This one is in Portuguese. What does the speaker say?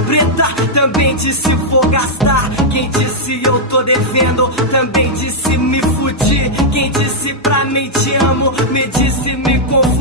preta, também disse vou gastar. Quem disse eu tô devendo, também disse me fudi. Quem disse pra mim te amo, me disse me confundi.